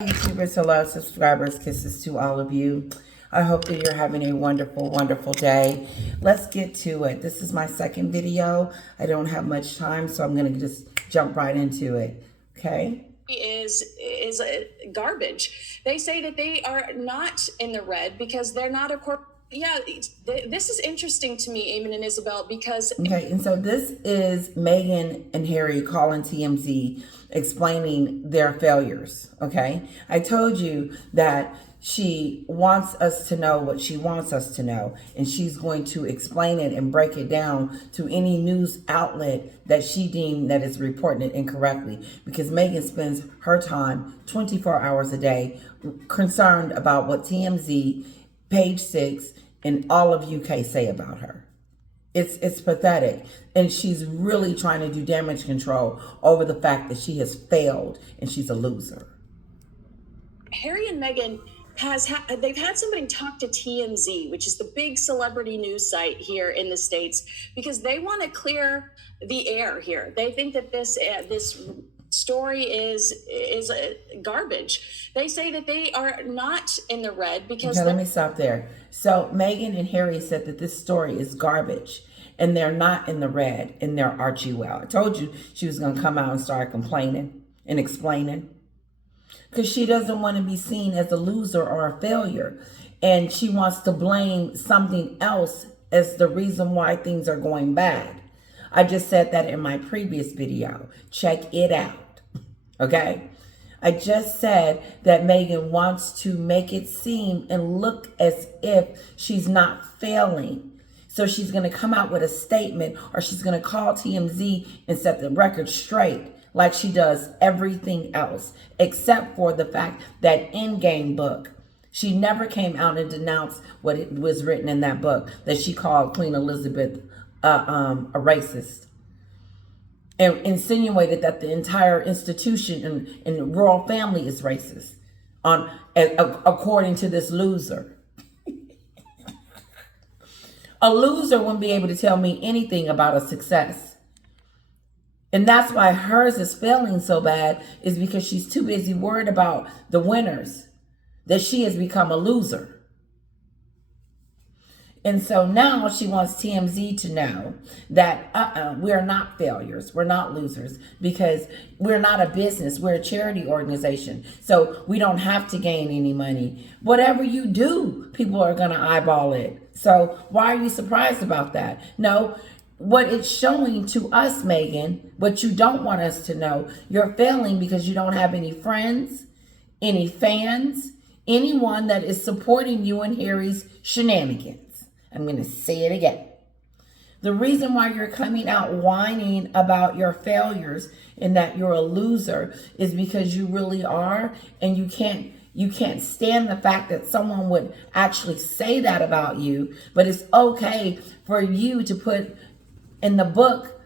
YouTubers, hello, subscribers, kisses to all of you. I hope that you're having a wonderful, wonderful day. Let's get to it. This is my second video. I don't have much time, so I'm going to just jump right into it. Okay? Is garbage. They say that they are not in the red because they're not a corp. Yeah, this is interesting to me, Eamon and Isabel, because... Okay, and so this is Meghan and Harry calling TMZ, explaining their failures, okay? I told you that she wants us to know what she wants us to know, and she's going to explain it and break it down to any news outlet that she deemed that is reporting it incorrectly, because Meghan spends her time 24 hours a day concerned about what TMZ, Page 6, and all of UK say about her. It's pathetic. And she's really trying to do damage control over the fact that she has failed and she's a loser. Harry and Meghan they've had somebody talk to TMZ, which is the big celebrity news site here in the States, because they want to clear the air here. They think that this story is garbage. They say that they are not in the red because... Okay, let me stop there. So Meghan and Harry said that this story is garbage and they're not in the red and they're Archwell. I told you she was going to come out and start complaining and explaining, because she doesn't want to be seen as a loser or a failure, and she wants to blame something else as the reason why things are going bad. I just said that in my previous video. Check it out. Okay? I just said that Meghan wants to make it seem and look as if she's not failing. So she's going to come out with a statement, or she's going to call TMZ and set the record straight like she does everything else, except for the fact that Endgame book, she never came out and denounced what it was written in that book that she called Queen Elizabeth a racist, and insinuated that the entire institution and royal family is racist, according to this loser. A loser wouldn't be able to tell me anything about a success. And that's why hers is failing so bad, is because she's too busy worried about the winners, that she has become a loser. And so now she wants TMZ to know that we're not failures. We're not losers, because we're not a business. We're a charity organization. So we don't have to gain any money. Whatever you do, people are going to eyeball it. So why are you surprised about that? No, what it's showing to us, Meghan, what you don't want us to know, you're failing because you don't have any friends, any fans, anyone that is supporting you and Harry's shenanigans. I'm going to say it again. The reason why you're coming out whining about your failures and that you're a loser is because you really are, and you can't stand the fact that someone would actually say that about you. But it's okay for you to put in a book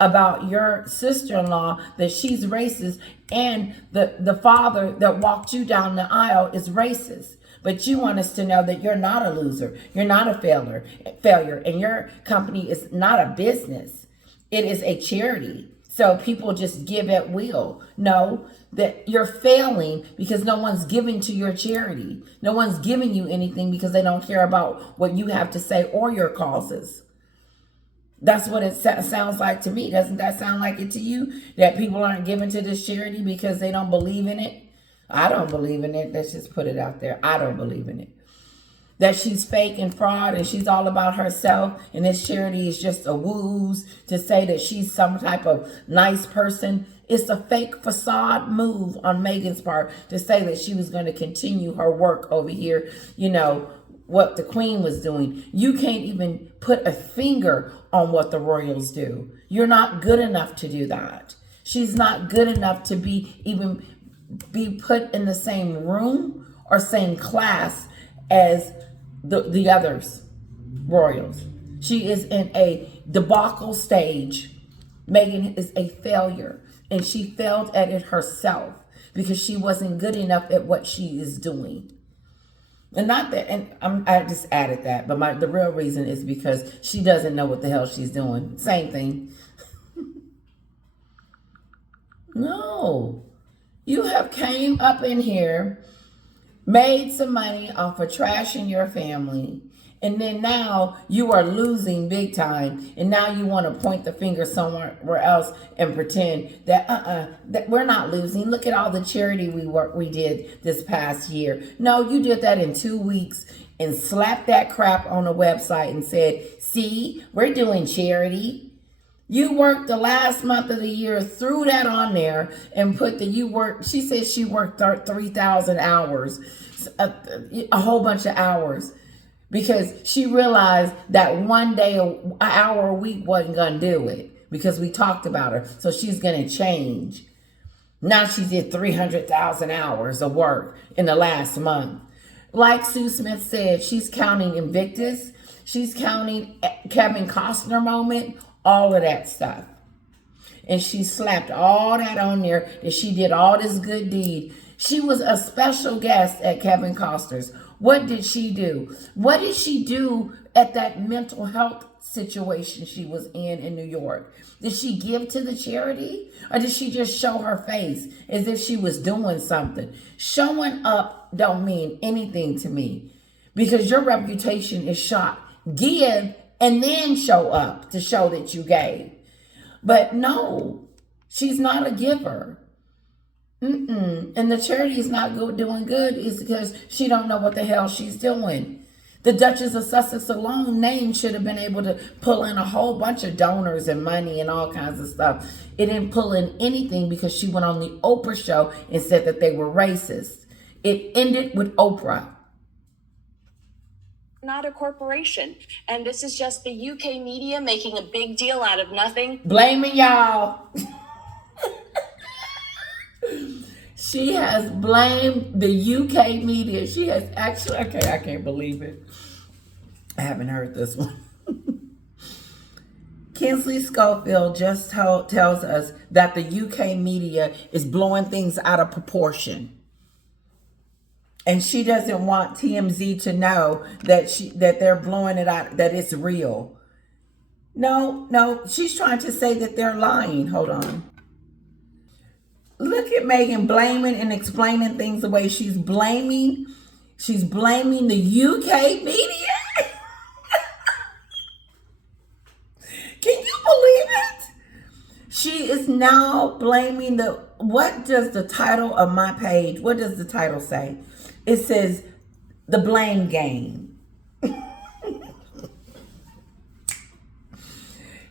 about your sister-in-law that she's racist, and the father that walked you down the aisle is racist. But you want us to know that you're not a loser. You're not a failure. And your company is not a business. It is a charity. So people just give at will. No, that you're failing because no one's giving to your charity. No one's giving you anything because they don't care about what you have to say or your causes. That's what it sounds like to me. Doesn't that sound like it to you? That people aren't giving to this charity because they don't believe in it? I don't believe in it. Let's just put it out there. I don't believe in it. That she's fake and fraud and she's all about herself, and this charity is just a wooze to say that she's some type of nice person. It's a fake facade move on Meghan's part to say that she was going to continue her work over here, you know, what the Queen was doing. You can't even put a finger on what the royals do. You're not good enough to do that. She's not good enough to be put in the same room or same class as the others, royals. She is in a debacle stage. Meghan is a failure, and she failed at it herself because she wasn't good enough at what she is doing. And not that, and I just added that, but the real reason is because she doesn't know what the hell she's doing. Same thing. No. You have came up in here, made some money off of trashing your family, and then now you are losing big time, and now you want to point the finger somewhere else and pretend that that we're not losing. Look at all the charity we did this past year. No, you did that in 2 weeks and slapped that crap on the website and said, see, we're doing charity. You worked the last month of the year, threw that on there, and put the you work. She said she worked 3,000 hours, a whole bunch of hours, because she realized that one day, an hour a week wasn't going to do it, because we talked about her. So she's going to change. Now she did 300,000 hours of work in the last month. Like Sue Smith said, she's counting Invictus. She's counting Kevin Costner moment. All of that stuff. And she slapped all that on there that she did all this good deed. She was a special guest at Kevin Costner's. What did she do? What did she do at that mental health situation she was in New York? Did she give to the charity? Or did she just show her face as if she was doing something? Showing up don't mean anything to me, because your reputation is shot. Give and then show up to show that you gave. But no, she's not a giver. And the charity is not doing good is because she don't know what the hell she's doing. The Duchess of Sussex alone name should have been able to pull in a whole bunch of donors and money and all kinds of stuff. It didn't pull in anything because she went on the Oprah show and said that they were racist. It ended with Oprah. Not a corporation. And this is just the UK media making a big deal out of nothing. Blaming y'all. She has blamed the UK media. She has actually, okay, I can't believe it. I haven't heard this one. Kinsley Schofield just tells us that the UK media is blowing things out of proportion. And she doesn't want TMZ to know that they're blowing it out, that it's real. No, she's trying to say that they're lying. Hold on. Look at Meghan blaming and explaining things the way she's blaming the UK media. Can you believe it? She is now blaming what does the title of my page, what does the title say? It says the blame game.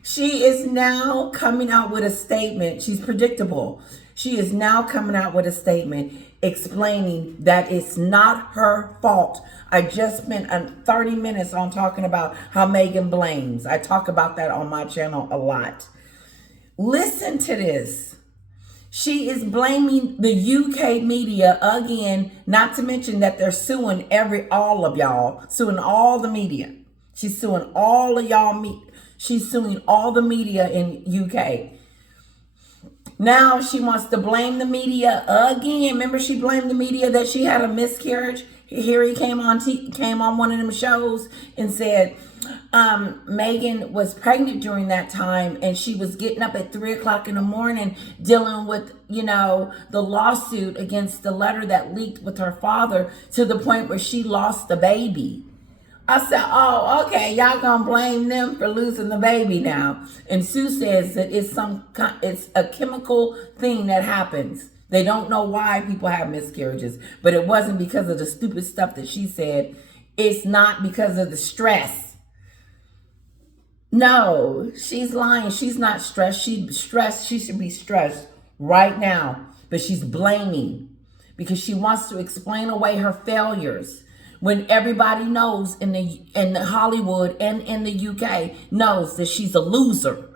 She is now coming out with a statement. She's predictable. She is now coming out with a statement explaining that it's not her fault. I just spent 30 minutes on talking about how Meghan blames. I talk about that on my channel a lot. Listen to this. She is blaming the UK media again, not to mention that they're suing all of y'all, suing all the media. She's suing all of y'all. She's suing all the media in UK. Now she wants to blame the media again. Remember, she blamed the media that she had a miscarriage. Here he came on one of them shows and said Meghan was pregnant during that time, and she was getting up at 3 o'clock in the morning dealing with, the lawsuit against the letter that leaked with her father, to the point where she lost the baby. I said, oh, okay, y'all gonna blame them for losing the baby now. And Sue says that it's a chemical thing that happens. They don't know why people have miscarriages, but it wasn't because of the stupid stuff that she said. It's not because of the stress. No, she's lying. She's not stressed. She's stressed. She should be stressed right now, but she's blaming because she wants to explain away her failures. When everybody knows in the Hollywood and in the UK knows that she's a loser.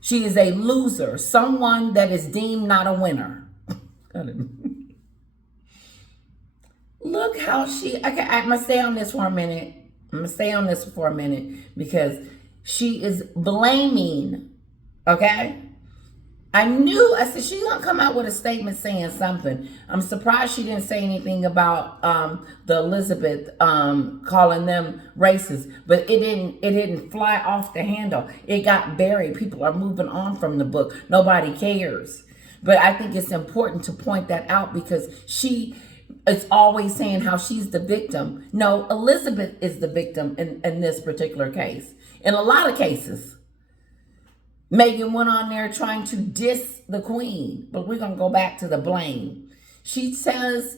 She is a loser, someone that is deemed not a winner. Look how okay, I'm gonna stay on this for a minute. Because she is blaming, okay? I said, she's gonna come out with a statement saying something. I'm surprised she didn't say anything about the Elizabeth calling them racist, but it didn't fly off the handle. It got buried. People are moving on from the book. Nobody cares. But I think it's important to point that out because she is always saying how she's the victim. No, Elizabeth is the victim in this particular case. In a lot of cases, Meghan went on there trying to diss the queen, but we're going to go back to the blame. She tells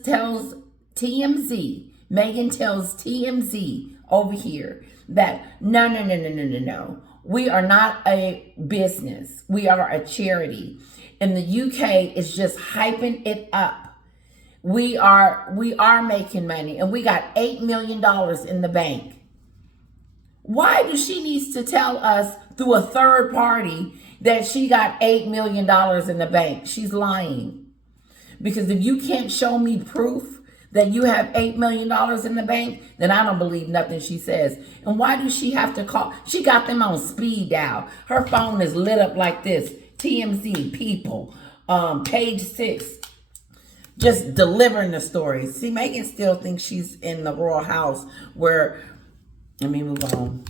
TMZ, Meghan tells TMZ over here that no. We are not a business. We are a charity. And the UK is just hyping it up. We are making money, and we got $8 million in the bank. Why does she needs to tell us through a third party that she got $8 million in the bank? She's lying. Because if you can't show me proof that you have $8 million in the bank, then I don't believe nothing she says. And why does she have to call? She got them on speed dial. Her phone is lit up like this. TMZ, people, page 6. Just delivering the stories. See, Meghan still thinks she's in the royal house where, let me move on.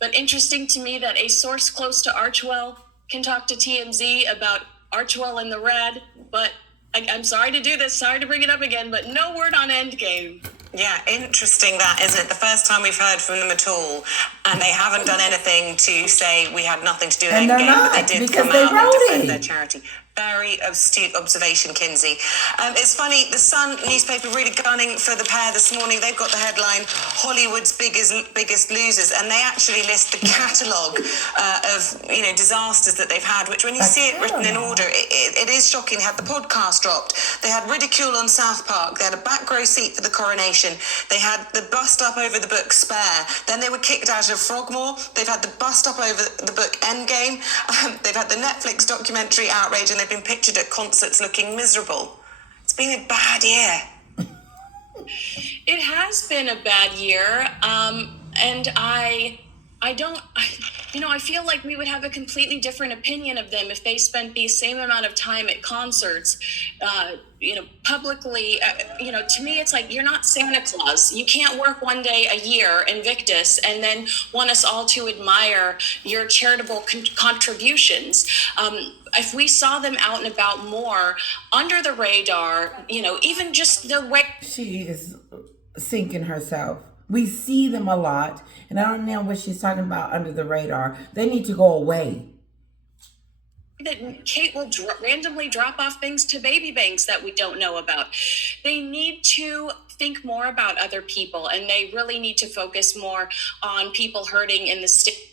But interesting to me that a source close to Archwell can talk to TMZ about Archwell in the red, but I'm sorry to do this, sorry to bring it up again, but no word on Endgame. Yeah, interesting that, isn't it? The first time we've heard from them at all, and they haven't done anything to say we had nothing to do with Endgame, but they did come out and defend their charity. Very astute observation, Kinsey. It's funny, the Sun newspaper really gunning for the pair this morning. They've got the headline, Hollywood's biggest losers, and they actually list the catalogue of disasters that they've had, which when you see it written in order, it is shocking. They had the podcast dropped. They had ridicule on South Park. They had a back row seat for the coronation. They had the bust up over the book Spare. Then they were kicked out of Frogmore. They've had the bust up over the book Endgame. They've had the Netflix documentary Outrage, and they've been pictured at concerts looking miserable. It's been a bad year. It has been a bad year, and I feel like we would have a completely different opinion of them if they spent the same amount of time at concerts, publicly. To me, it's like, you're not Santa Claus. You can't work one day a year, Invictus, and then want us all to admire your charitable contributions. If we saw them out and about more, under the radar, even just the way... She is sinking herself. We see them a lot, and I don't know what she's talking about under the radar. They need to go away. That Kate will randomly drop off things to baby banks that we don't know about. They need to think more about other people, and they really need to focus more on people hurting in the States.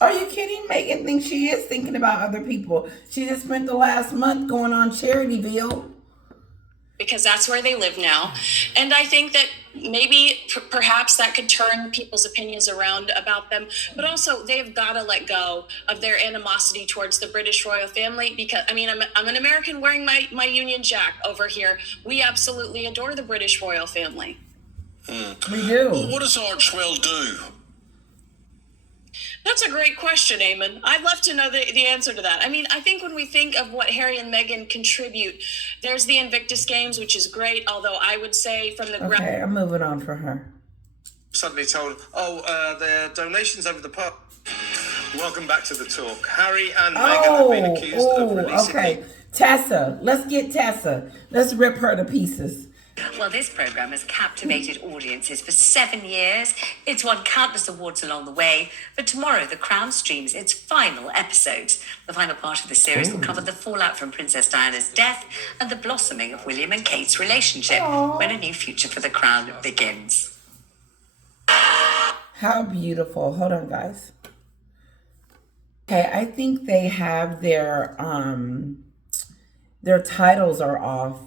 Are you kidding? Meghan thinks she is thinking about other people. She just spent the last month going on Charityville. Because that's where they live now. And I think that maybe perhaps that could turn people's opinions around about them. But also, they've got to let go of their animosity towards the British royal family. Because, I'm an American wearing my Union Jack over here. We absolutely adore the British royal family. We do. Well, what does Archwell do? That's a great question, Eamon. I'd love to know the answer to that. I think when we think of what Harry and Meghan contribute, there's the Invictus Games, which is great, although I would say from the... Okay, I'm moving on for her. Suddenly told, their donations over the pub. Welcome back to the talk. Harry and Meghan have been accused of releasing... Okay, Tessa. Let's get Tessa. Let's rip her to pieces. Well, this programme has captivated audiences for 7 years. It's won countless awards along the way. But tomorrow, The Crown streams its final episodes. The final part of the series will cover the fallout from Princess Diana's death and the blossoming of William and Kate's relationship when a new future for the Crown begins. How beautiful. Hold on, guys. Okay, I think they have their titles are off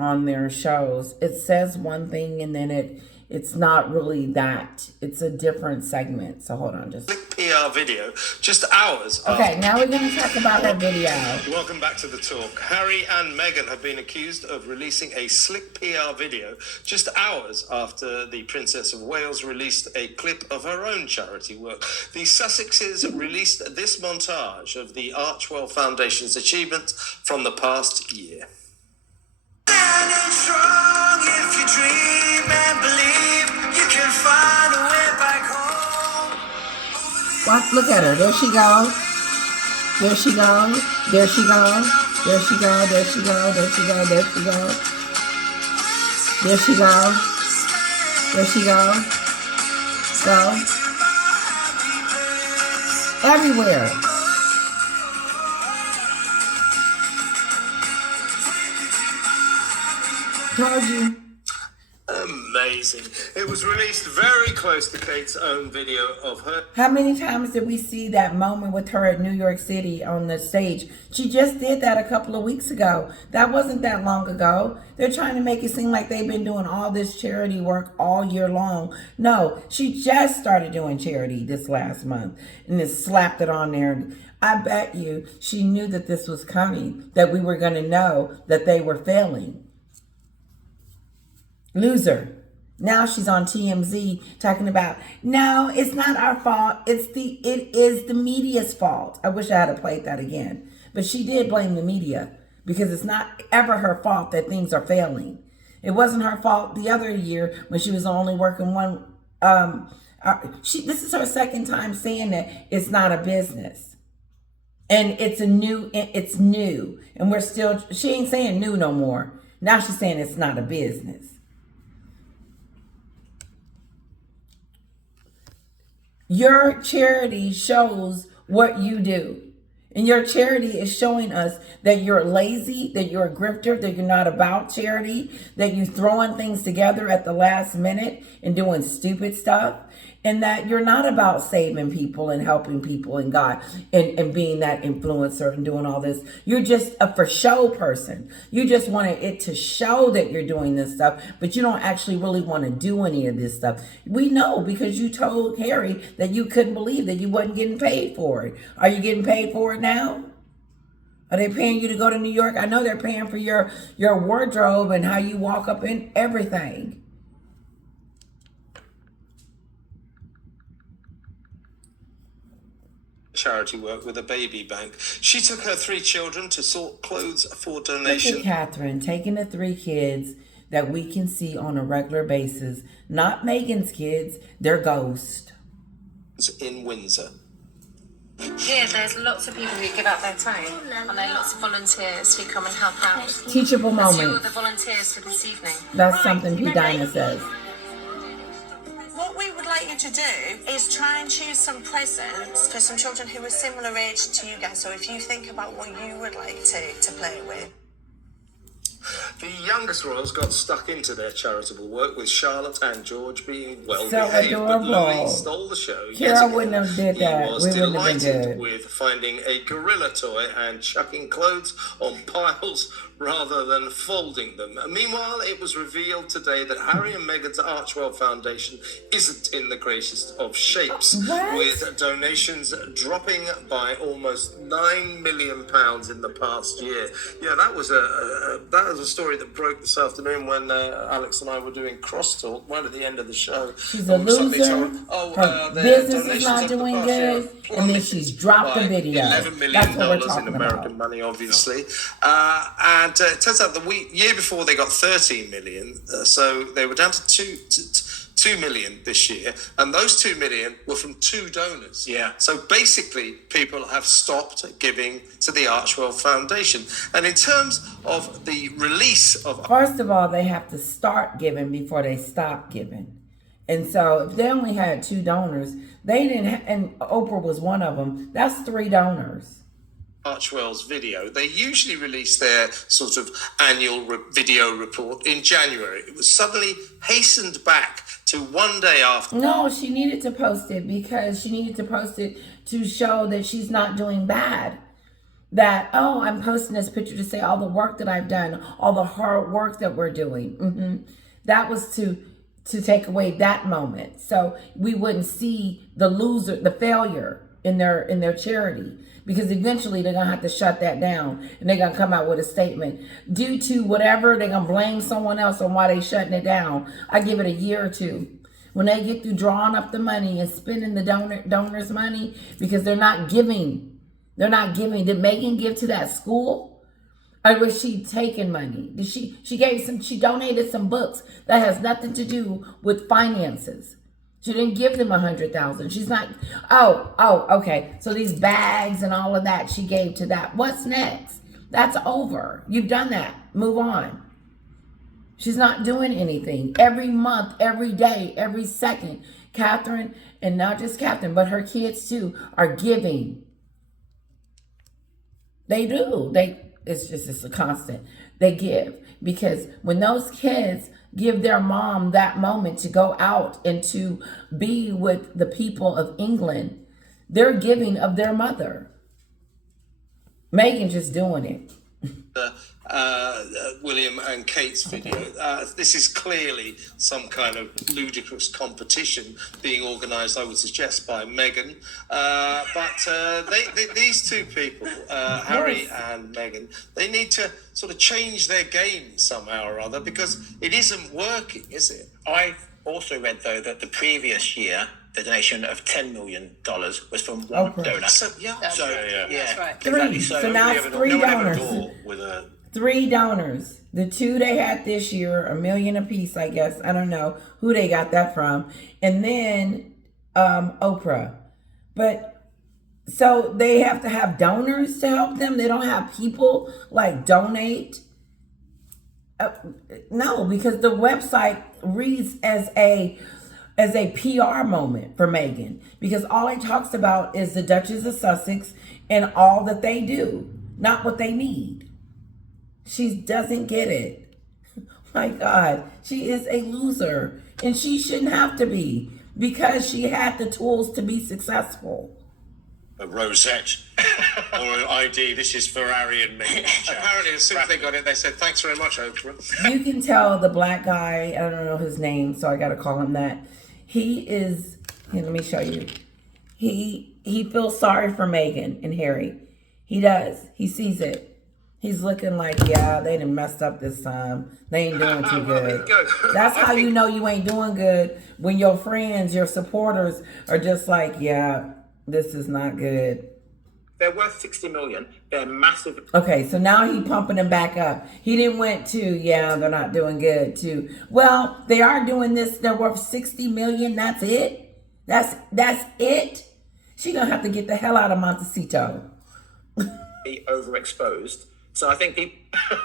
on their shows. It says one thing and then it's not really that. It's a different segment. So hold on, just PR video, just hours okay, now we're going to talk about her video. Welcome back to the talk. Harry and Meghan have been accused of releasing a slick PR video just hours after the Princess of Wales released a clip of her own charity work. The Sussexes released this montage of the Archwell Foundation's achievements from the past year. Standing strong, if you dream and believe, you can find a way back home. Look at her. There she goes. There she goes. There she goes. There she goes. There she goes. There she goes. There she goes. There she goes. There she goes. Go. Everywhere. Told you. Amazing. It was released very close to Kate's own video of her. How many times did we see that moment with her at New York City on the stage? She just did that a couple of weeks ago. That wasn't that long ago. They're trying to make it seem like they've been doing all this charity work all year long. No, she just started doing charity this last month and then slapped it on there. I bet you she knew that this was coming, that we were going to know that they were failing. Loser. Now she's on TMZ talking about, no, it's not our fault. It is the media's fault. I wish I had played that again. But she did blame the media because it's not ever her fault that things are failing. It wasn't her fault the other year when she was only working one. This is her second time saying that it's not a business. And it's new. And we're still, she ain't saying new no more. Now she's saying it's not a business. Your charity shows what you do. And your charity is showing us that you're lazy, that you're a grifter, that you're not about charity, that you're throwing things together at the last minute and doing stupid stuff, and that you're not about saving people and helping people and God and being that influencer and doing all this. You're just a for show person. You just wanted it to show that you're doing this stuff, but you don't actually really want to do any of this stuff. We know because you told Harry that you couldn't believe that you wasn't getting paid for it. Are you getting paid for it now? Are they paying you to go to New York? I know they're paying for your wardrobe and how you walk up in everything. Charity work with a baby bank. She took her 3 children to sort clothes for donation. Look at Catherine taking the 3 kids that we can see on a regular basis. Not Meghan's kids, they're ghosts. In Windsor. Here, there's lots of people who give up their time, and there are lots of volunteers who come and help out. Teachable That's moment. all of the volunteers for this evening. That's something P. Dinah says. What we would like you to do is try and choose some presents for some children who are similar age to you guys. So if you think about what you would like to play with. The youngest royals got stuck into their charitable work, with Charlotte and George being well So behaved, but adorable. Louis stole the show. Kira wouldn't have did that. He was We wouldn't have been delighted good. with finding a gorilla toy and chucking clothes on piles rather than folding them. Meanwhile, it was revealed today that Harry and Meghan's Archwell Foundation isn't in the greatest of shapes, with donations dropping by almost £9 million in the past year. Yeah, that was a story that broke this afternoon when Alex and I were doing crosstalk right at the end of the show. She's a loser. Her business is not doing good, and then she's dropped the video. $11 million That's what we're talking in American about. money, obviously. And it turns out the year before they got 13 million, so they were down to 2 million this year, and those 2 million were from 2 donors. Yeah. So basically, people have stopped giving to the Archwell Foundation. And in terms of the release of... First of all, they have to start giving before they stop giving. And so if they only had 2 donors, they didn't, and Oprah was one of them, that's 3 donors. Archwell's video. They usually release their sort of annual video report in January. It was suddenly hastened back to one day after. No, she needed to post it because she needed to post it to show that she's not doing bad. That, oh, I'm posting this picture to say all the work that I've done, all the hard work that we're doing. That was to take away that moment. So we wouldn't see the loser, the failure in their charity. Because eventually they're going to have to shut that down. And they're going to come out with a statement. Due to whatever, they're going to blame someone else on why they're shutting it down. I give it a year or 2. When they get through drawing up the money and spending the donors' money, because they're not giving. They're not giving. Did Meghan give to that school? Or was she taking money? Did she donated some books that has nothing to do with finances. She didn't give them 100,000. She's not. Oh, okay. So these bags and all of that she gave to that. What's next? That's over. You've done that. Move on. She's not doing anything. Every month, every day, every second, Catherine, and not just Catherine, but her kids too, are giving. They do. It's a constant. They give, because when those kids give their mom that moment to go out and to be with the people of England, they're giving of their mother. Meghan just doing it. William and Kate's video. This is clearly some kind of ludicrous competition being organised, I would suggest, by Meghan. But these two people, Harry and Meghan, they need to sort of change their game somehow or other, because it isn't working, is it? I also read, though, that the previous year, the donation of $10 million was from one donor. So, yeah. That's right. Three. So now it's three donors. Three donors. The two they had this year, $1 million apiece, I guess. I don't know who they got that from. And then Oprah. But so they have to have donors to help them. They don't have people like donate. No, because the website reads as a PR moment for Meghan, because all it talks about is the Duchess of Sussex and all that they do, not what they need. She doesn't get it. My God, she is a loser, and she shouldn't have to be, because she had the tools to be successful. A rosette or an ID. This is Ferrari and me. Apparently, as soon as they got it, they said, "Thanks very much, Oprah." You can tell the black guy, I don't know his name, so I got to call him that. He is, here, let me show you. He feels sorry for Meghan and Harry. He does. He sees it. He's looking like, yeah, they done messed up this time. They ain't doing too good. That's how you know you ain't doing good, when your friends, your supporters are just like, yeah, this is not good. They're worth $60 million. They're massive. Okay, so now he pumping them back up. He didn't went to, yeah, they're not doing good too. Well, they are doing this. They're worth $60 million. That's it. That's it. She gonna have to get the hell out of Montecito. Overexposed. So I think people.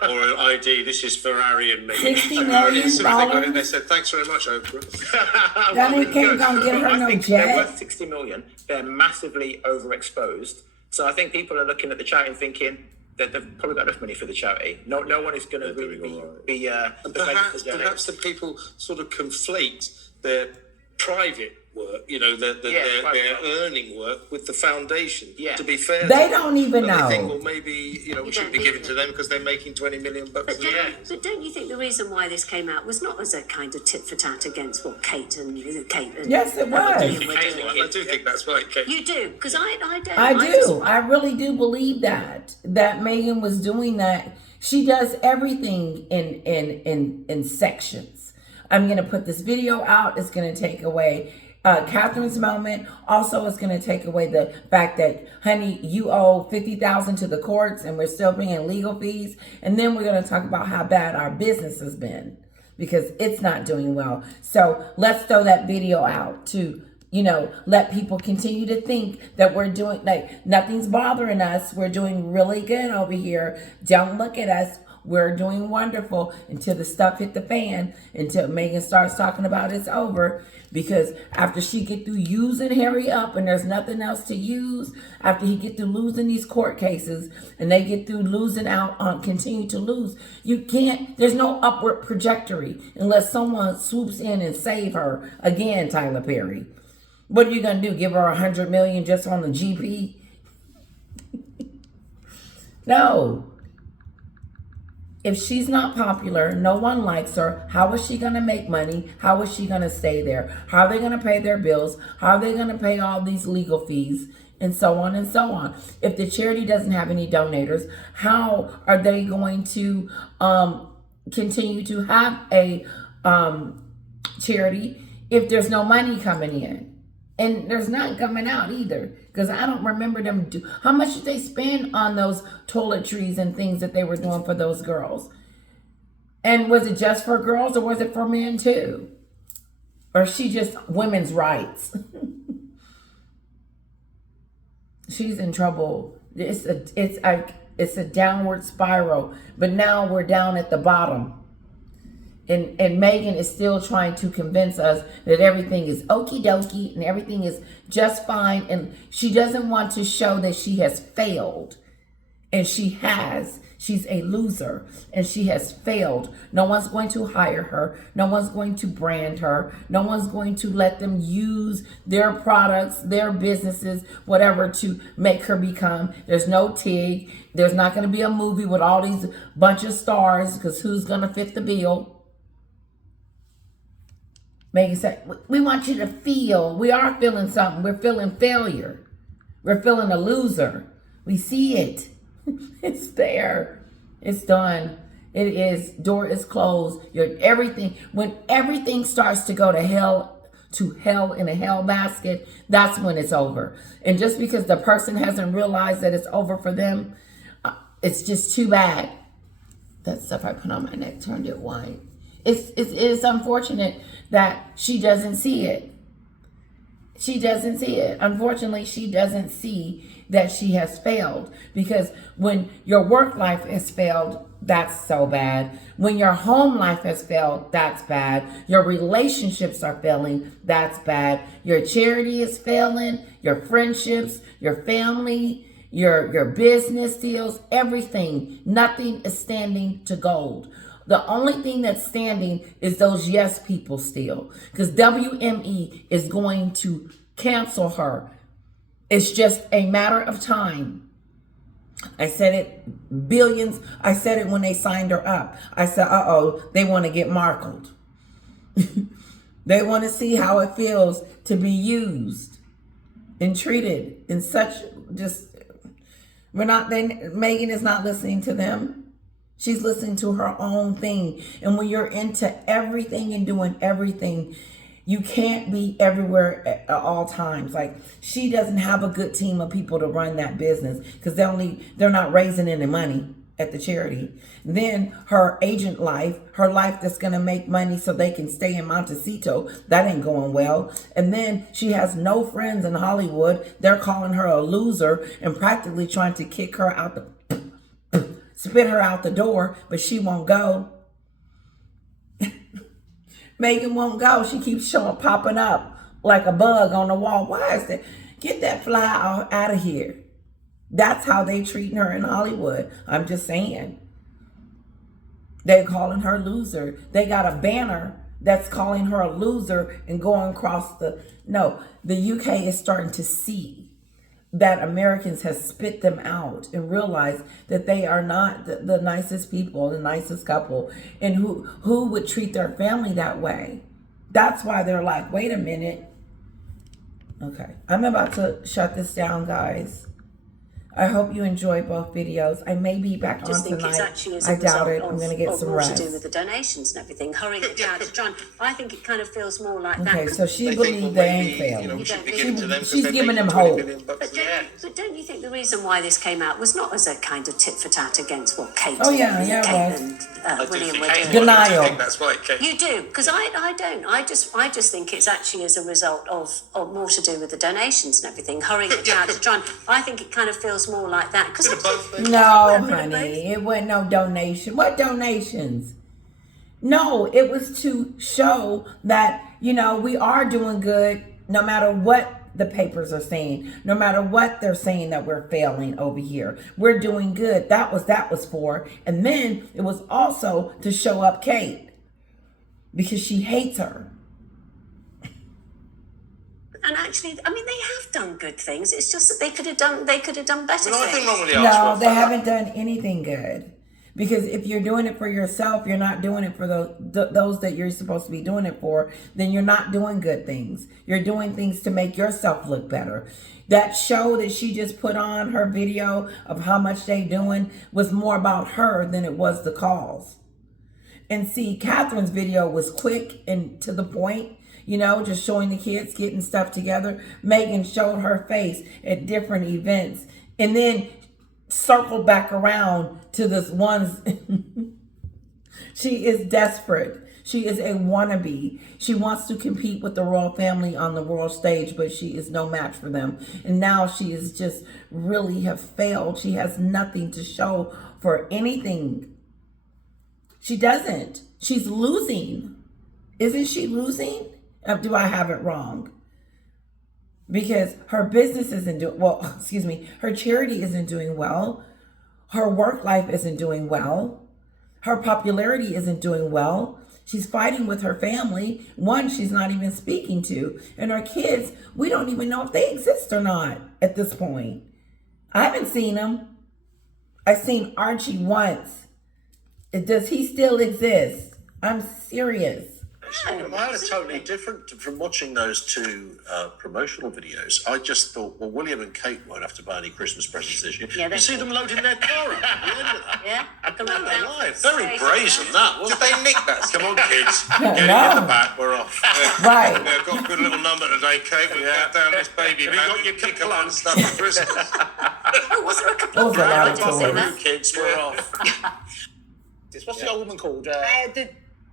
Or an ID. This is Ferrari and me. $60 million. As soon as they got it, they said, "Thanks very much, Oprah." That ain't can't go get her no They're jet. worth $60 million. They're massively overexposed. So I think people are looking at the charity and thinking that they've probably got enough money for the charity. No one is going to really be Perhaps the people sort of conflate their private work, their earning work, with the foundation. Yeah. To be fair, They don't even They know. think, well, maybe we shouldn't be giving to them because they're making $20 million a year. But don't you think the reason why this came out was not as a kind of tit for tat against what Kate and Yes, it was. I do think that's right, Kate. You do, because I don't. I do. I really do believe that Meghan was doing that. She does everything in sections. I'm going to put this video out. It's going to take away Catherine's moment. Also, it's going to take away the fact that, honey, you owe $50,000 to the courts and we're still paying legal fees. And then we're going to talk about how bad our business has been, because it's not doing well. So let's throw that video out to, let people continue to think that we're doing, like, nothing's bothering us. We're doing really good over here. Don't look at us. We're doing wonderful, until the stuff hit the fan, until Meghan starts talking about it's over. Because after she get through using Harry up and there's nothing else to use, after he get through losing these court cases and they get through losing out on continue to lose, there's no upward trajectory unless someone swoops in and save her again, Tyler Perry. What are you going to do? Give her $100 million just on the GP? No. If she's not popular, no one likes her, how is she going to make money? How is she going to stay there? How are they going to pay their bills? How are they going to pay all these legal fees? And so on and so on. If the charity doesn't have any donators, how are they going to continue to have a charity if there's no money coming in? And there's none coming out either, because I don't remember them how much did they spend on those toiletries and things that they were doing for those girls? And was it just for girls or was it for men too? Or she just women's rights. She's in trouble. It's a downward spiral. But now we're down at the bottom. And Meghan is still trying to convince us that everything is okie dokie and everything is just fine. And she doesn't want to show that she has failed. And she has. She's a loser and she has failed. No one's going to hire her. No one's going to brand her. No one's going to let them use their products, their businesses, whatever, to make her become. There's no TIG. There's not going to be a movie with all these bunch of stars, because who's going to fit the bill? Meghan said, we want you to feel. We are feeling something. We're feeling failure. We're feeling a loser. We see it. It's there. It's done. It is. Door is closed. Everything. When everything starts to go to hell in a hell basket, that's when it's over. And just because the person hasn't realized that it's over for them, it's just too bad. That stuff I put on my neck turned it white. It's unfortunate that she doesn't see it. She doesn't see it. Unfortunately, she doesn't see that she has failed, because when your work life has failed, that's so bad. When your home life has failed, that's bad. Your relationships are failing, that's bad. Your charity is failing, your friendships, your family, your business deals, everything. Nothing is standing to gold. The only thing that's standing is those yes people still, because WME is going to cancel her. It's just a matter of time. I said it, billions. I said it when they signed her up. I said, uh-oh, they want to get markled. They want to see how it feels to be used and treated in such Meghan is not listening to them. She's listening to her own thing. And when you're into everything and doing everything, you can't be everywhere at all times. Like, she doesn't have a good team of people to run that business, because they're not raising any money at the charity. Then her agent life, her life that's going to make money so they can stay in Montecito, that ain't going well. And then she has no friends in Hollywood. They're calling her a loser and practically trying to kick her out spit her out the door, but she won't go. Meghan won't go. She keeps popping up like a bug on the wall. Why is that? Get that fly out of here. That's how they treating her in Hollywood. I'm just saying. They're calling her loser. They got a banner that's calling her a loser and going across the UK is starting to see that Americans have spit them out and realize that they are not the nicest people, the nicest couple, and who would treat their family that way. That's why they're like, wait a minute. Okay, I'm about to shut this down, guys. I hope you enjoy both videos. I may be back on tonight. I doubt it. I'm going to get some rest. To do with the donations and everything, hurrying it down to John. I think it kind of feels more like that. Okay, so she believes they ain't failing. She's giving them hope. But don't you think the reason why this came out was not as a kind of tit for tat against what Kate and William were doing? Denial. That's right, Kate. You do, because I don't. I just think it's actually as a result of more to do with the donations and everything, hurrying it down to John. I think it kind of feels more like that. No, honey, it wasn't no donation. What donations? No, it was to show that, we are doing good no matter what the papers are saying, no matter what they're saying that we're failing over here. We're doing good. That was for. And then it was also to show up Kate, because she hates her. And actually, I mean, they have done good things. It's just that they could have done better Well, things. wrong with the No, they haven't done anything good. Because if you're doing it for yourself, you're not doing it for those that you're supposed to be doing it for, then you're not doing good things. You're doing things to make yourself look better. That show that she just put on, her video of how much they doing, was more about her than it was the cause. And see, Catherine's video was quick and to the point. Just showing the kids getting stuff together. Meghan showed her face at different events and then circled back around to this one's. She is desperate. She is a wannabe. She wants to compete with the royal family on the world stage, but she is no match for them. And now she is just really have failed. She has nothing to show for anything. She doesn't. She's losing. Isn't she losing? Do I have it wrong? Because her business isn't doing well, excuse me, her charity isn't doing well. Her work life isn't doing well. Her popularity isn't doing well. She's fighting with her family. One, she's not even speaking to. And her kids, we don't even know if they exist or not at this point. I haven't seen them. I've seen Archie once. Does he still exist? I'm serious. Mine are totally different from watching those two promotional videos. I just thought, well, William and Kate won't have to buy any Christmas presents this year. Yeah, you see them loading their car up at the end of that. Yeah, at the Alive. Very brazen, that, wasn't Did they nick that? Come on, kids. Get in the back, we're off. Right. Yeah, got a good little number today, Kate. We've got down this baby. Have you got your pick up and stuff for Christmas? Oh, was there a couple That was a lot of of toys. Kids, we're off. What's the old woman called?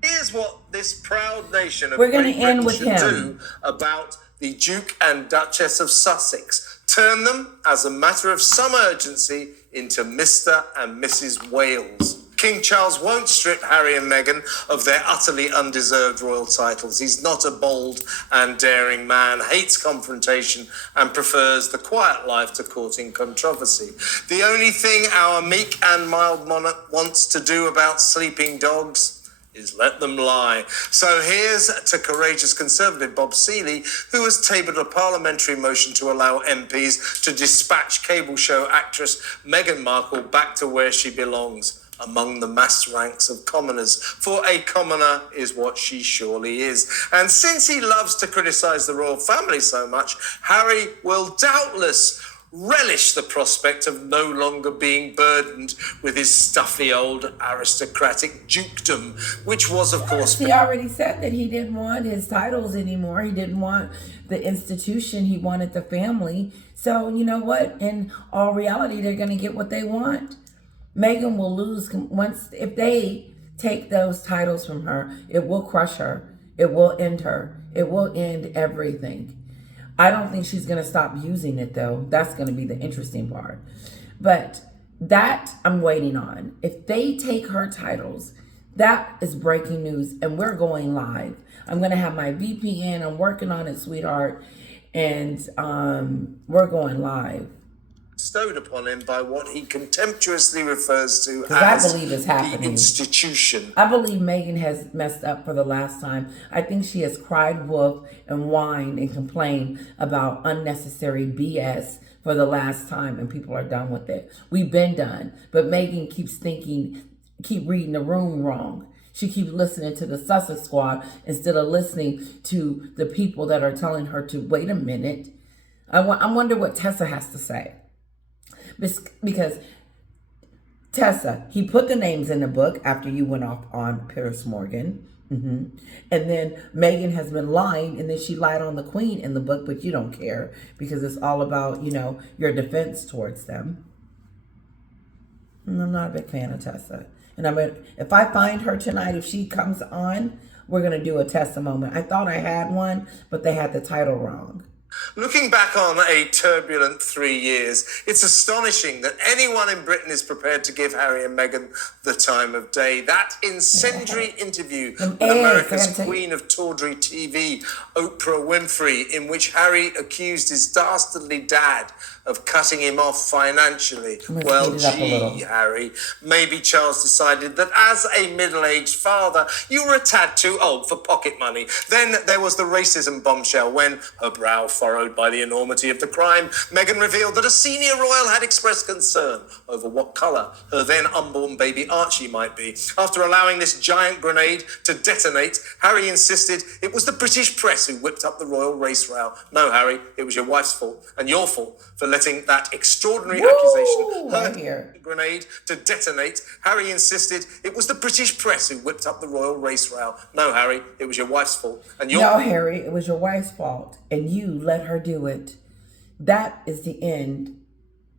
Here's what this proud nation of We're gonna Great end Britain with should him. do about the Duke and Duchess of Sussex. Turn them, as a matter of some urgency, into Mr. and Mrs. Wales. King Charles won't strip Harry and Meghan of their utterly undeserved royal titles. He's not a bold and daring man, hates confrontation, and prefers the quiet life to courting controversy. The only thing our meek and mild monarch wants to do about sleeping dogs is let them lie. So here's to courageous Conservative Bob Seeley, who has tabled a parliamentary motion to allow MPs to dispatch cable show actress Meghan Markle back to where she belongs, among the mass ranks of commoners. For a commoner is what she surely is. And since he loves to criticise the royal family so much, Harry will doubtless relish the prospect of no longer being burdened with his stuffy old aristocratic dukedom, which was, of course... He already said that he didn't want his titles anymore. He didn't want the institution. He wanted the family. So, you know what? In all reality, they're going to get what they want. Meghan will lose if they take those titles from her. It will crush her. It will end her. It will end everything. I don't think she's going to stop using it, though. That's going to be the interesting part. But that I'm waiting on. If they take her titles, that is breaking news, and we're going live. I'm going to have my VPN. I'm working on it, sweetheart, and we're going live. Bestowed upon him by what he contemptuously refers to I as believe it's the happening. institution. I believe Meghan has messed up for the last time. I think she has cried wolf and whined and complained about unnecessary BS for the last time, and people are done with it. We've been done, but Meghan keep reading the room wrong. She keeps listening to the Sussex Squad instead of listening to the people that are telling her to wait a minute. I wonder what Tessa has to say. Because Tessa, he put the names in the book after you went off on Piers Morgan. And then Meghan has been lying, and then she lied on the Queen in the book, but you don't care because it's all about, your defense towards them. And I'm not a big fan of Tessa. And if I find her tonight, if she comes on, we're going to do a Tessa moment. I thought I had one, but they had the title wrong. Looking back on a turbulent 3 years, it's astonishing that anyone in Britain is prepared to give Harry and Meghan the time of day. That incendiary interview with America's Queen of Tawdry TV, Oprah Winfrey, in which Harry accused his dastardly dad of cutting him off financially. Well, gee, Harry, maybe Charles decided that as a middle-aged father, you were a tad too old for pocket money. Then there was the racism bombshell when, her brow furrowed by the enormity of the crime, Meghan revealed that a senior royal had expressed concern over what colour her then unborn baby Archie might be. After allowing this giant grenade to detonate, Harry insisted it was the British press who whipped up the royal race row. No, Harry, it was your wife's fault and your fault for letting that extraordinary accusation grenade to detonate. Harry insisted it was the British press who whipped up the royal race row. No, Harry, it was your wife's fault and your... No, Harry, it was your wife's fault, and you let her do it. That is the end.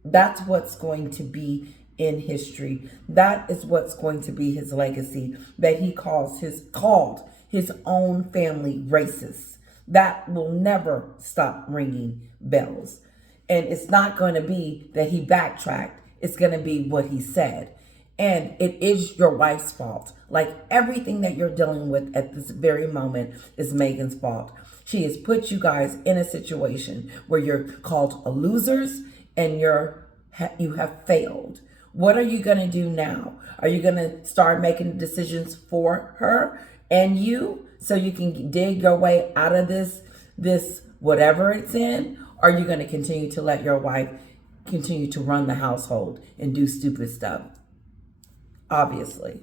That's what's going to be in history. That is what's going to be his legacy, that he called his own family racist. That will never stop ringing bells. And it's not going to be that he backtracked. It's going to be what he said. And it is your wife's fault. Like everything that you're dealing with at this very moment is Meghan's fault. She has put you guys in a situation where you're called losers and you have failed. What are you going to do now? Are you going to start making decisions for her and you so you can dig your way out of this whatever it's in? Or are you going to continue to let your wife continue to run the household and do stupid stuff? Obviously.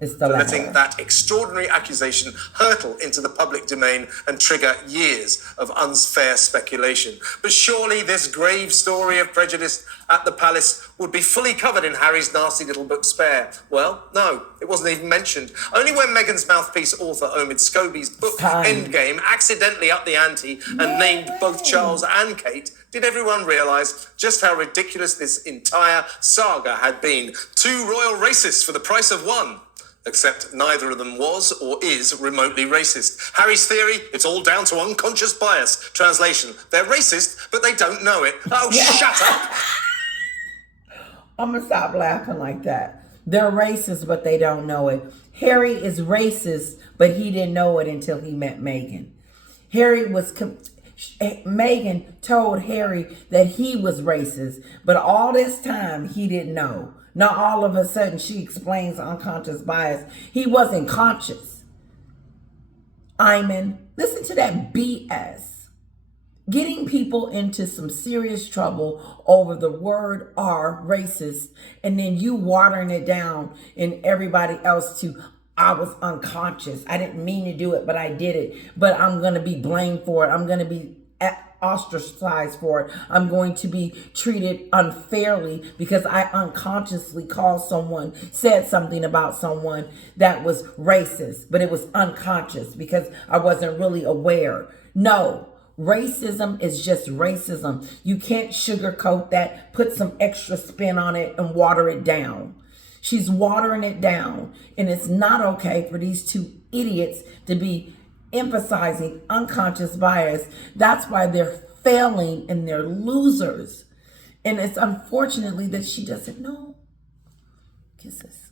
It's the letting that extraordinary accusation hurtle into the public domain and trigger years of unfair speculation. But surely this grave story of prejudice at the palace would be fully covered in Harry's nasty little book Spare. Well, no, it wasn't even mentioned. Only when Meghan's mouthpiece author Omid Scobie's book Endgame accidentally upped the ante and named both Charles and Kate did everyone realise just how ridiculous this entire saga had been. 2 royal racists for the price of 1. Except neither of them was or is remotely racist. Harry's theory, it's all down to unconscious bias. Translation, they're racist, but they don't know it. Oh, shut up! I'm going to stop laughing like that. They're racist, but they don't know it. Harry is racist, but he didn't know it until he met Meghan. Meghan told Harry that he was racist, but all this time he didn't know. Now all of a sudden she explains unconscious bias. He wasn't conscious. Listen to that BS. Getting people into some serious trouble over the word "are" racist, and then you watering it down and everybody else to, I was unconscious. I didn't mean to do it, but I did it. But I'm going to be blamed for it. I'm going to be ostracized for it. I'm going to be treated unfairly because I unconsciously said something about someone that was racist, but it was unconscious because I wasn't really aware. No. Racism is just racism. You can't sugarcoat that, put some extra spin on it and water it down. She's watering it down, and it's not okay for these 2 idiots to be emphasizing unconscious bias. That's why they're failing and they're losers. And it's unfortunately that she doesn't know. Kisses.